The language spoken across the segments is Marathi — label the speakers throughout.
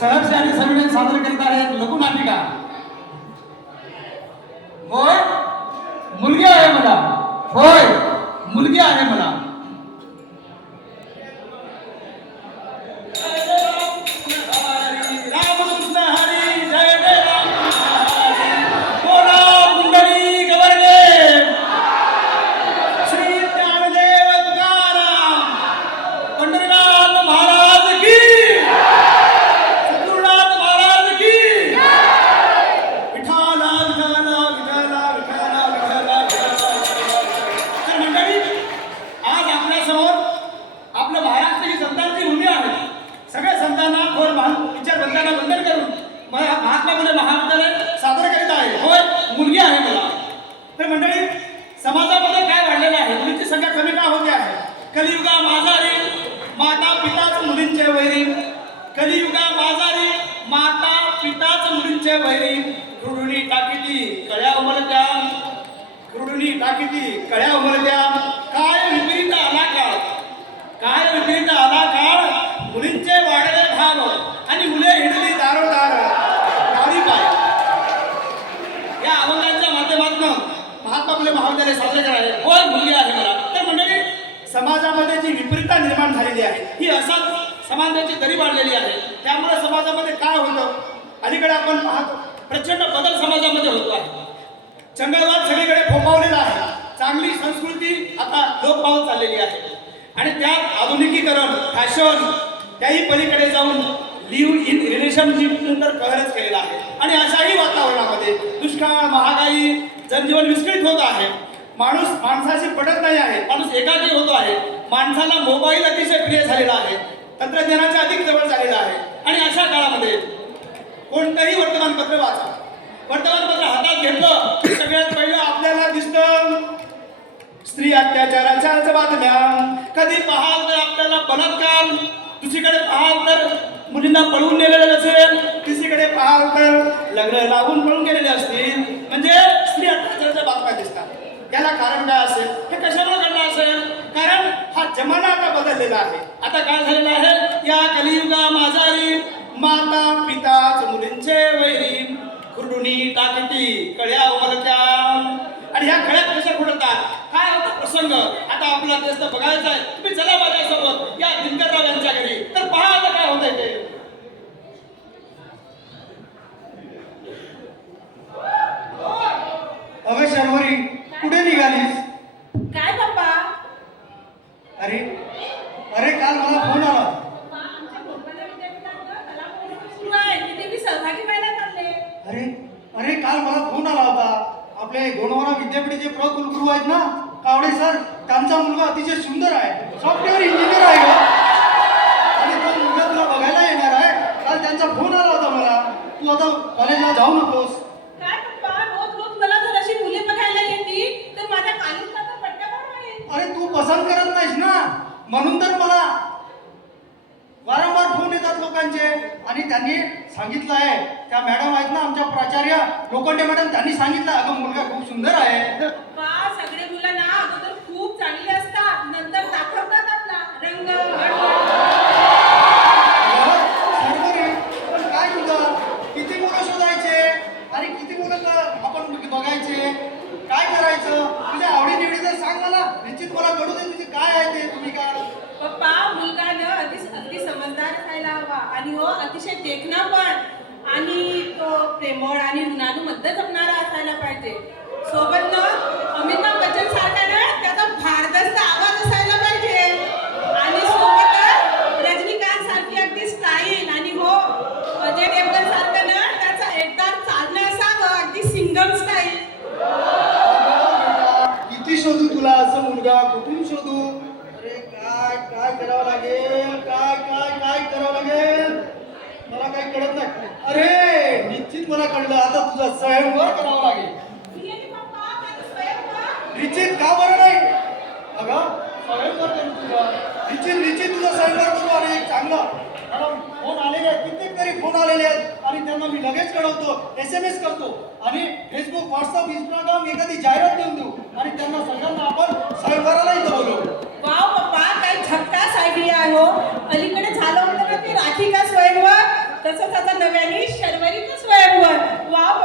Speaker 1: सहर्ष आणि संविधान सादर करीत आहेत लघुनाटिका होय? मुलगी आहे मला. होय? मुलगी आहे मला. पिताच मुलींचे वैरी क्रुडुनी टाकीती कळ्या उमलत्या. क्रुडुनी टाकीती कळ्या उमलत्या. काय विपरीत आला काळ? काय विपरीत आला काळ? मुलींचे वाढले भाव आणि मुले हिडली दारोदार. दारी पाय या अभंगांच्या माध्यमातून महात्मा फुले महाविद्यालय साजरे करावे कोण मुलगी आहे मला. तर मंडळी समाजामध्ये जी विपरीतता निर्माण झालेली आहे ही असाच समाजाची दरी वाढलेली आहे. त्यामुळे समाजामध्ये काय होतं? सगळीकडे आपण पाहतो. प्रचंड बदल समाजामध्ये होतो आहे. चंगळवाद सगळीकडे फोपावलेला आहे. चांगली संस्कृती आता लोप पावत चाललेली आहे. आणि त्यात आधुनिकीकरण फॅशन त्याही पलीकडे जाऊन लिव्ह इन रिलेशनशिप नंतर कहरच केलेला आहे. आणि अशाही वातावरणामध्ये दुष्काळ महागाई जनजीवन विस्कळीत होत आहे. माणूस माणसाशी पटत नाही आहे. माणूस एकाकी होतो आहे. माणसाला मोबाईल अतिशय प्रिय झालेला आहे. तंत्रज्ञानाच्या अधिक जवळ झालेला आहे. आणि अशा काळामध्ये कोणतंही वर्तमानपत्र वाचा. वर्तमानपत्र हातात घेतलं सगळ्यात पहिलं आपल्याला दिसतं. स्त्री अत्याचाराच्या बातम्या कधी पाहाल तर आपल्याला बलात्कार. दुसरीकडे पाहाल तर मुलींना पळवून नेलेलं असेल तिसरीकडे पाहाल तर लग्न लावून पळून गेलेले असतील. म्हणजे स्त्री अत्याचाराच्या बातम्या दिसतात. याला कारण काय असेल? हे कशामुळे घडलं असेल? कारण हा जमाना आता बदललेला आहे. आता काय झालेलं आहे? माता पिताच मुलींचे वैरी. खुरडुनी टाकीती कळ्या उमलत्या आणि ह्या खळ्यात कशा खुडतात? काय होता प्रसंग? आता आपला देश बघायचा आहे. तुम्ही चला माझ्यासोबत. या दिनकरराव यांच्या घरी तर पहा आता काय होतंय ते
Speaker 2: अगं शर्वरी कुठे निघालीस
Speaker 3: काय बाप्पा
Speaker 2: अरे अरे काल मला फोन आला
Speaker 3: आमच्या भोपाळला विद्यापीठात कलाप्रदर्शन सुरू आहे तिथे मी सहभागी व्हायला चालले
Speaker 2: अरे अरे काल मला फोन आला होता आपले गोंडवाना विद्यापीठाचे प्र कुलगुरू आहेत ना कावडे सर त्यांचा मुलगा अतिशय सुंदर आहे. सॉफ्टवेअर इंजिनियर आहे. आणि तो मुलगा तुला बघायला येणार आहे. काल त्यांचा फोन आला होता मला. तू आता कॉलेजला जाऊ नकोस. अरे तू पसंत करत नाहीस ना. म्हणून तर मला लोकांचे. आणि त्यांनी सांगितलं आहे. त्या मॅडम आहेत ना आमच्या प्राचार्य लोखंडे मॅडम त्यांनी सांगितलं अगं मुलगा खूप सुंदर आहे
Speaker 3: बा सगळे मुलं ना अगोदर खूप चांगली असतात नंतर दाखवतात आपला रंग गडबड.
Speaker 2: सर्वरी, पण काय तुझं किती मुलं शोधायचे आणि किती मुलं क- आपण बघायचे काय करायचं तुझ्या आवडी निवडीचं सांग मला निश्चित मला कळू दे तुझी काय आहे ते तुम्ही काय
Speaker 3: पप्पा मुलगा न अगदी अगदी समजदार असायला हवा आणि हो अतिशय देखणा पण आणि तो प्रेमळ आणि ऋणानुबद्ध जपणारा असायला सोबत ना अमिताभ बच्चन सारखा ना त्याचा भारदस्त आवाज असायला पाहिजे. आणि सोबत रजनीकांत सारखी अगदी स्टाईल आणि हो अजय देवगन सारखं ना त्याचा एकदा चालणं असावं अगदी सिंगम स्टाईल
Speaker 2: किती शोधू तुला असं मुलगा? कुठून शोधू? अरे काय काय करावं लागेल? काय काय काय करावं लागेल? मला काही कळत नाही. अरे निश्चित मला कळलं. आता तुझा स्वयंवर करावा लागेल. रिचित का बरं नाही? अगं स्वयंवर करू तुझा रिचित रिचित तुझा स्वयंवर करू अरे एक चांगलं मॅडम फोन आलेले आहेत. कित्येक तरी फोन आलेले आहेत. आणि त्यांना मी लगेच कळवतो एस एम एस करतो. आणि फेसबुक व्हॉट्सअप इंस्टाग्राम एखादी जाहिरात देऊन देऊ. आणि त्यांना सगळ्यांना आपण स्वयंवरालाही बोलवू.
Speaker 3: वा पप्पा काही झक्कास आयडिया आहे हो. अलीकडे झालं होतं ना ते राखी का स्वयंवर तसंच आता नव्याने शर्वरी का वा वाव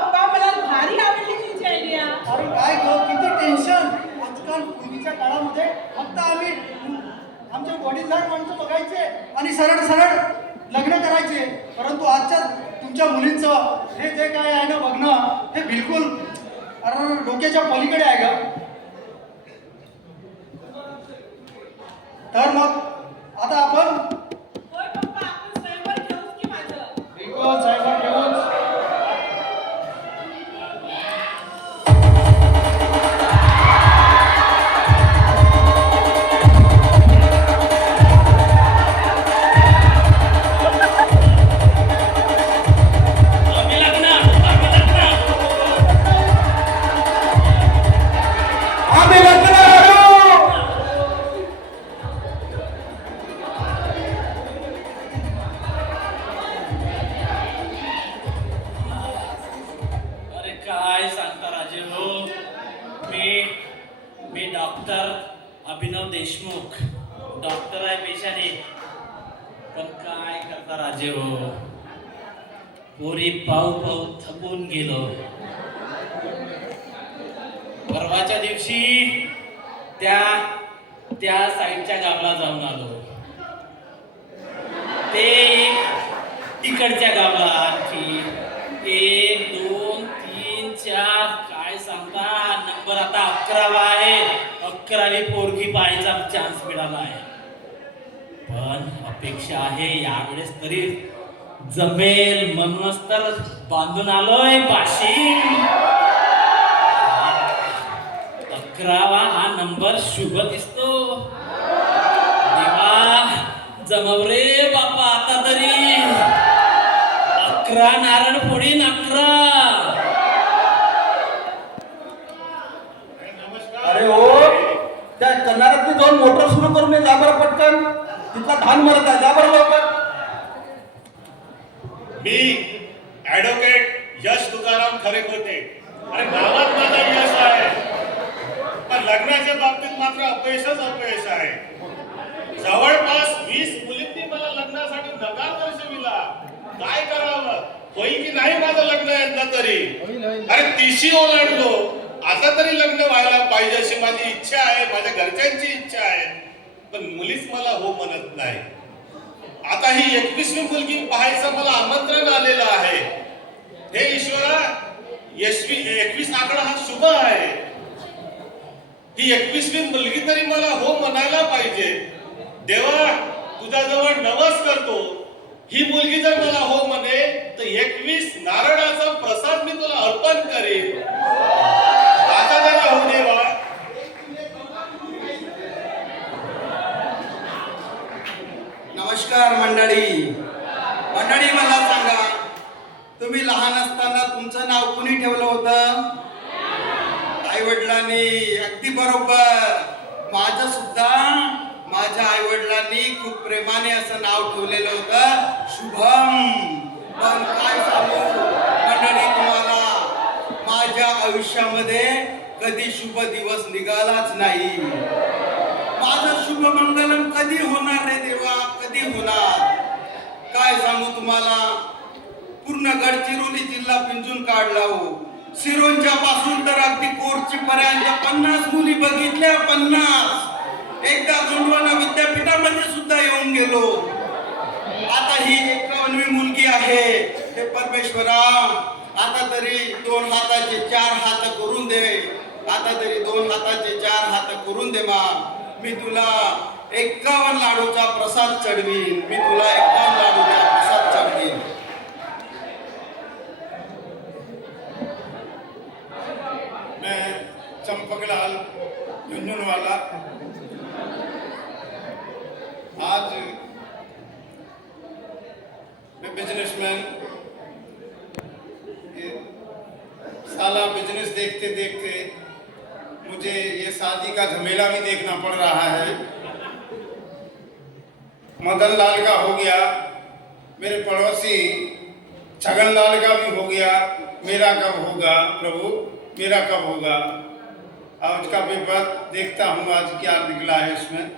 Speaker 2: पूर्वीच्या काळामध्ये फक्त आम्ही आमचे वडीलधार माणसं बघायचे आणि सरळ सरळ लग्न करायचे. परंतु आजच्या तुमच्या मुलींचं हे जे काय आहे ना बघणं हे बिलकुल डोक्याच्या पलीकडे आहे का तर मग आता आपण
Speaker 4: पण काय करता राजे हो? पोरी पाऊ पाऊ थकून गेलो. परवाच्या दिवशी त्या त्या साईडच्या गावाला जाऊन आलो. ते तिकडच्या इकडच्या गावाला आणखी एक दोन तीन चार काय सांगता? नंबर आता अकरावा आहे. अकरावी पोरगी पाहायचा चान्स मिळाला आहे. पण अपेक्षा आहे यावेळेस तरी जमेल म्हणूनच तर बांधून आलोय बाशी अकरावा हा नंबर शुभ दिसतो. जमवरे बापा आता तरी. अकरा नारळ फोडीन अकरा.
Speaker 1: अरे हो त्या कन्नारातली जाऊन मोटर सुरू करून ये, पटकन. तिथला धान मरत आहे. जा लवकर.
Speaker 5: मी ऍडव्होकेट यश तुकाराम खरेकोटे अरे गावात माझा यश आहे. पण लग्नाच्या बाबतीत मात्र अपयशच अपयश आहे. जवळपास वीस मुलींनी मला लग्नासाठी नकार दर्शविला. काय करावं? होईल की नाही माझं लग्न यंदा तरी? अरे तिशी ओलांडलो. आता तरी लग्न व्हायला पाहिजे अशी माझी इच्छा आहे. माझ्या घरच्यांची इच्छा आहे. पण मुलीच मला हो म्हणत नाही. आता ही एकवीसवी मुलगी पाहायचं मला आमंत्रण आलेलं आहे. हे ईश्वरा यशवी एकवीस आकडा हा शुभ आहे. ही एकवीसवी मुलगी तरी मला हो म्हणायला पाहिजे. देवा तुझ्याजवळ नवस करतो. ही मुलगी जर मला हो म्हणे तर एकवीस नारळाचा प्रसाद मी तुला अर्पण करेन आता तरी हो देवा
Speaker 6: नमस्कार मंडळी मंडळी मला सांगा तुम्ही लहान असताना तुमचं नाव कुणी ठेवलं होतं आई वडिलांनी अगदी बरोबर माझं सुद्धा माझ्या आई वडिलांनी खूप प्रेमाने असं नाव ठेवलेलं होतं शुभम. पण काय सांगू? मंडळी तुम्हाला माझ्या आयुष्यामध्ये कधी शुभ दिवस निघालाच नाही. माझं शुभ मंगलम कधी होणार रे देवा? कधी होणार? काय सांगू तुम्हाला? पूर्ण गडचिरोली जिल्हा पिंजून काढला हो. सिरोंच्या पासून तर अगदी कोरची पर्यंत पन्नास मुली बघितल्या पन्नास. एकदा झुंडवाना विद्यापीठामध्ये सुद्धा येऊन गेलो. आता ही एकावन्नवी मुलगी आहे. हे परमेश्वरा आता तरी दोन हाताचे चार हात करून दे. आता तरी दोन हाताचे चार हात करून दे मा. मी तुला एकावन्न लाडूचा प्रसाद चढवीन. मी तुला एकावन्न लाडूचा प्रसाद चढवीन.
Speaker 7: मैं चंपकलाल झुंझुनवाला ये का झमेला भी देखना पड़ रहा है। मदन लाल का हो गया, मेरे पड़ोसी छगन लाल का भी हो गया, मेरा कब होगा प्रभु, मेरा कब होगा। आज का पेपर देखता हूँ आज क्या निकला है इसमें।